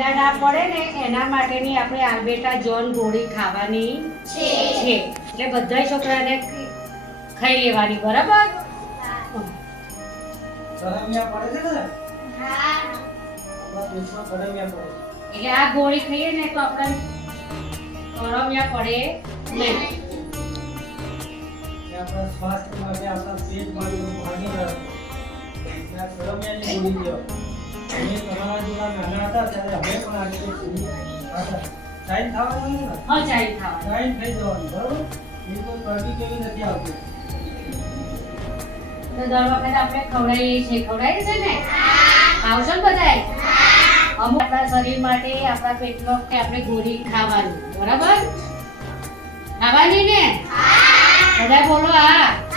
પીડા ના પડે ને એના માટેની આપણે આલ્બેટા જોન ગોળી ખાવાની છે એટલે બધા છોકરાને ખાઈ લેવાની બરાબર કરમિયા પડે છે ને હા પેટમાં કરમિયા પડે એટલે આ ગોળી ખાઈએ ને તો આપણે કરમિયા પડે નહીં આપણા સ્વાસ્થ્ય માટે આપણા પેટ માટે ભાગી રહ્યો આ કરમિયાની ગોળી લ્યો અમે તમારા જેવા નાના હતા ત્યારે અમે પણ આ રીતે ગોળી ખાતા ચાઈન ખાવાનું ને હા ચાઈ ખાવા ચાઈન ખાઈ જવાનું બરોબર એ તો કડવી કેવી નથી આવતી તો દર વખતે આપણે ખવડાવીએ છે ને આવશો ને બધાય અમુક આપણા શરીર માટે આપણા પેટનો આપણે ગોળી ખાવાની બરાબર ખાવાની ને બધા બોલો હા